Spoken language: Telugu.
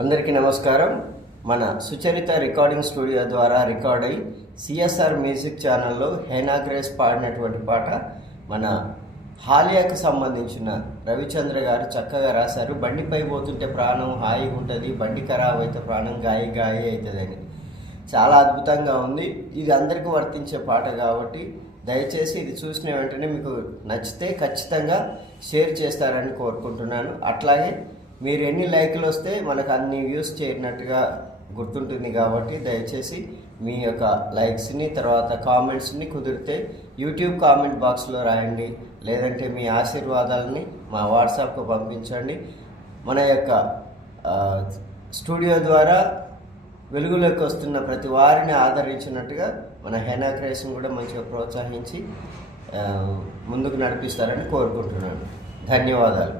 అందరికీ నమస్కారం. మన సుచరిత రికార్డింగ్ స్టూడియో ద్వారా రికార్డ్ అయ్యి సిఎస్ఆర్ మ్యూజిక్ ఛానల్లో హేనా గ్రేస్ పాడినటువంటి పాట మన హాలియాకు సంబంధించిన రవిచంద్ర గారు చక్కగా రాశారు. బండిపై పోతుంటే ప్రాణం హాయిగా ఉంటుంది, బండి ఖరాబ్ అయితే ప్రాణం గాయి గాయి అవుతుందని. చాలా అద్భుతంగా ఉంది. ఇది అందరికీ వర్తించే పాట కాబట్టి దయచేసి ఇది చూసిన వెంటనే మీకు నచ్చితే ఖచ్చితంగా షేర్ చేస్తారని కోరుకుంటున్నాను. అట్లాగే మీరు ఎన్ని లైక్లు వస్తే మనకు అన్ని వ్యూస్ చేరినట్టుగా గుర్తుంటుంది కాబట్టి దయచేసి మీ యొక్క లైక్స్ని తర్వాత కామెంట్స్ని కుదిరితే యూట్యూబ్ కామెంట్ బాక్స్లో రాయండి, లేదంటే మీ ఆశీర్వాదాలని మా వాట్సాప్కు పంపించండి. మన యొక్క స్టూడియో ద్వారా వెలుగులోకి వస్తున్న ప్రతి వారిని ఆదరించినట్టుగా మన హేనా గ్రేస్ని కూడా మంచిగా ప్రోత్సహించి ముందుకు నడిపిస్తారని కోరుకుంటున్నాను. ధన్యవాదాలు.